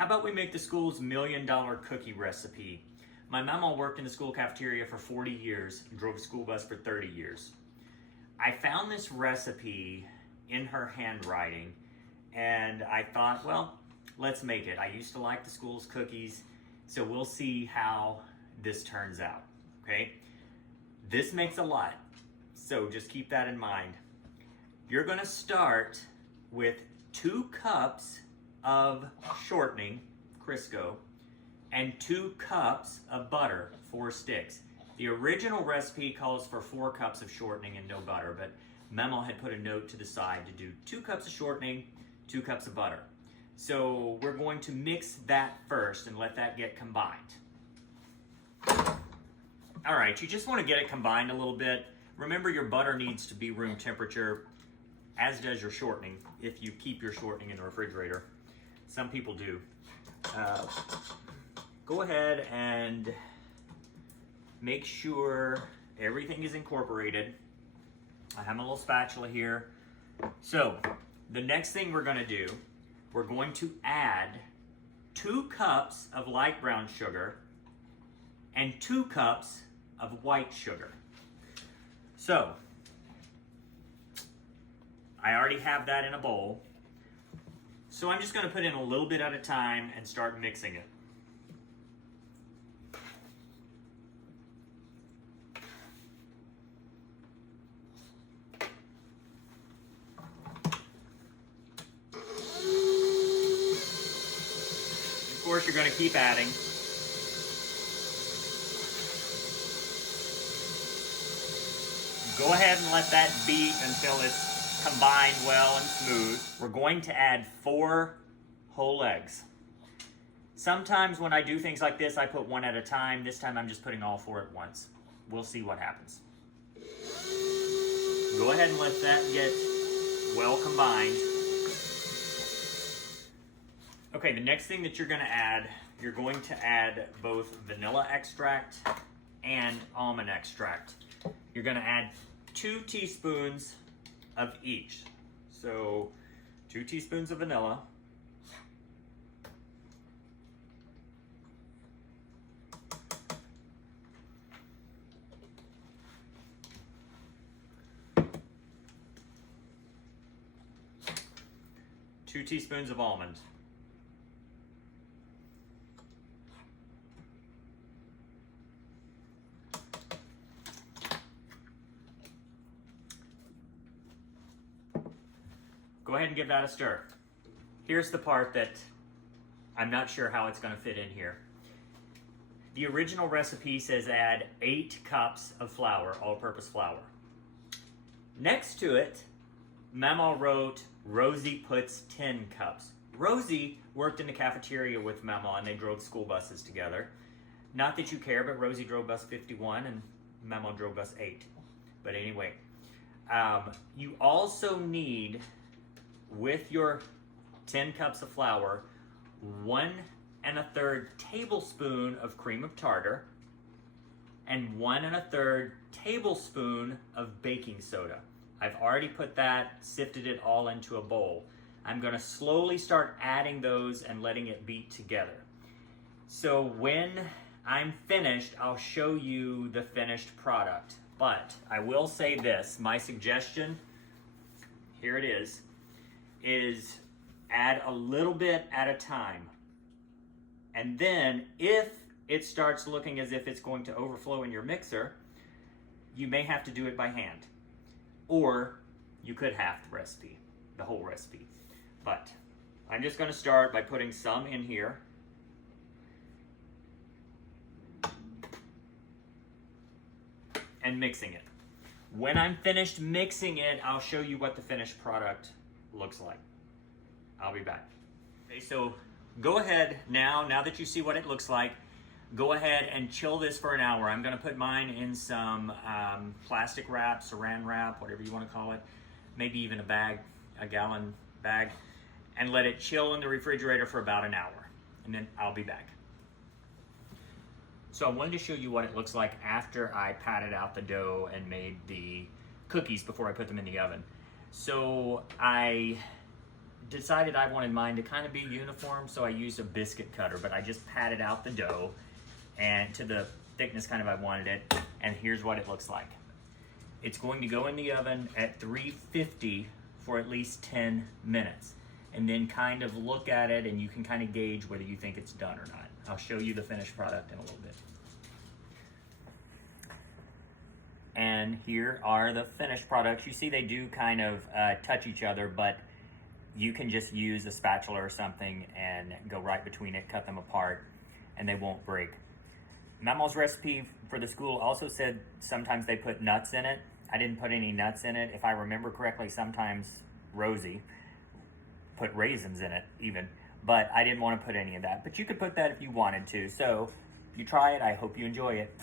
How about we make the school's $1 million cookie recipe? My mama worked in the school cafeteria for 40 years and drove a school bus for 30 years. I found this recipe in her handwriting and I thought, well, let's make it. I used to like the school's cookies, so we'll see how this turns out, okay? This makes a lot, so just keep that in mind. You're gonna start with 2 cups of shortening, Crisco, and 2 cups of butter, 4 sticks. The original recipe calls for 4 cups of shortening and no butter, but Memo had put a note to the side to do 2 cups of shortening, 2 cups of butter. So we're going to mix that first and let that get combined. All right, you just want to get it combined a little bit. Remember, your butter needs to be room temperature, as does your shortening, if you keep your shortening in the refrigerator. Some people do. Go ahead and make sure everything is incorporated. I have my little spatula here. So the next thing we're gonna do, we're going to add 2 cups of light brown sugar and 2 cups of white sugar. So I already have that in a bowl. So I'm just gonna put in a little bit at a time and start mixing it. Of course, you're gonna keep adding. Go ahead and let that beat until it's combined well and smooth. We're going to add 4 whole eggs. Sometimes when I do things like this, I put 1 at a time. This time I'm just putting all 4 at once. We'll see what happens. Go ahead and let that get well combined. Okay, the next thing that you're going to add both vanilla extract and almond extract. You're going to add 2 teaspoons of each. So 2 teaspoons of vanilla, 2 teaspoons of almond, go ahead and give that a stir. Here's the part that I'm not sure how it's going to fit in here. The original recipe says add 8 cups of flour, all-purpose flour. Next to it, Memo wrote, Rosie puts 10 cups. Rosie worked in the cafeteria with Memo and they drove school buses together. Not that you care, but Rosie drove bus 51 and Memo drove bus 8. But anyway, you also need, with your 10 cups of flour, 1 1/3 tablespoon of cream of tartar and 1 1/3 tablespoon of baking soda. I've already put that, sifted it all into a bowl. I'm gonna slowly start adding those and letting it beat together. So when I'm finished, I'll show you the finished product. But I will say this, my suggestion, here it is add a little bit at a time. And then if it starts looking as if it's going to overflow in your mixer, you may have to do it by hand. Or you could half the recipe, the whole recipe. But I'm just gonna start by putting some in here. And mixing it. When I'm finished mixing it, I'll show you what the finished product looks like. I'll be back. Okay, so go ahead now that you see what it looks like, go ahead and chill this for an hour. I'm gonna put mine in some plastic wrap, saran wrap, whatever you wanna call it, maybe even a bag, a gallon bag, and let it chill in the refrigerator for about an hour, and then I'll be back. So I wanted to show you what it looks like after I patted out the dough and made the cookies before I put them in the oven. So I decided I wanted mine to kind of be uniform, so I used a biscuit cutter, but I just patted out the dough and to the thickness kind of I wanted it, and here's what it looks like. It's going to go in the oven at 350 for at least 10 minutes, and then kind of look at it and you can kind of gauge whether you think it's done or not. I'll show you the finished product in a little bit. And here are the finished products. You see they do kind of touch each other, but you can just use a spatula or something and go right between it, cut them apart, and they won't break. Mama's recipe for the school also said sometimes they put nuts in it. I didn't put any nuts in it. If I remember correctly, sometimes Rosie put raisins in it even, but I didn't want to put any of that. But you could put that if you wanted to. So if you try it, I hope you enjoy it.